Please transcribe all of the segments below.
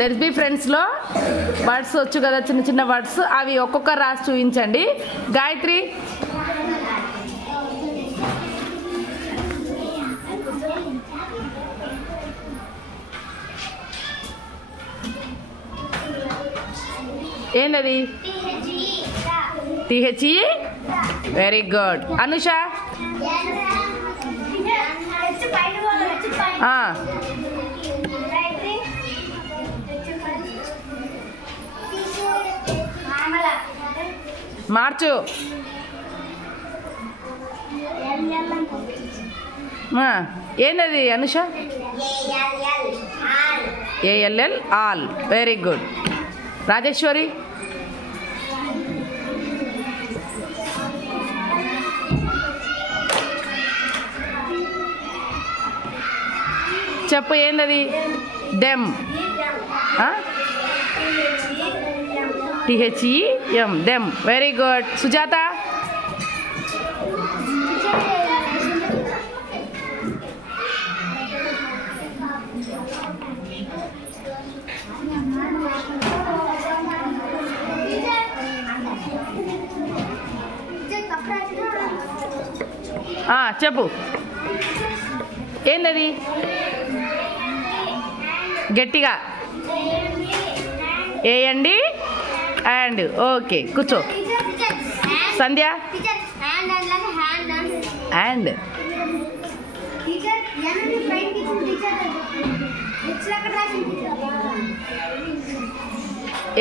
Let's be ఫ్రెండ్స్లో words వచ్చు కదా, చిన్న చిన్న వర్డ్స్, అవి ఒక్కొక్క రాసి చూపించండి. గాయత్రి ఏంటది? THE. Very good. అనుష మార్చు. ఏంటది Anusha? ALL all. Very good. Rajeshwari చెప్పు ఏంటది? Them. THEM them. Very good. Sujatha చెప్పు ఏంటది? గట్టిగా ఏయండి అండ్. ఓకే కూర్చో. సంధ్య అండ్.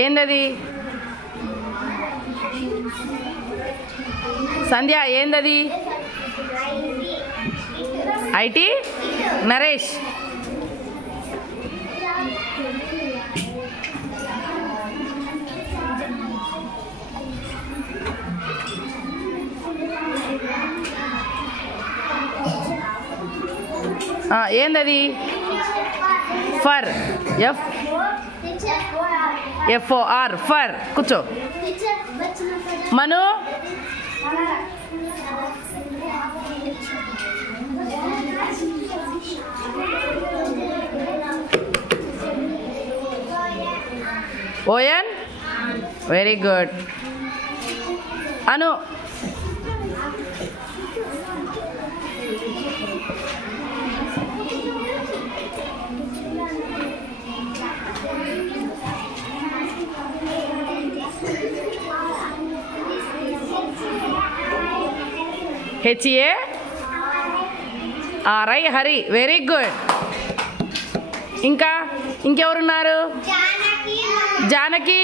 ఏందది? సంధ్య ఏందది? IT. నరేష్ ఏందది? ఫర్. FOR for. కూర్చో. Manu ON. Very good. Anu HARI Hari. Very good. ఇంకా ఇంకెవరున్నారు? జానకి.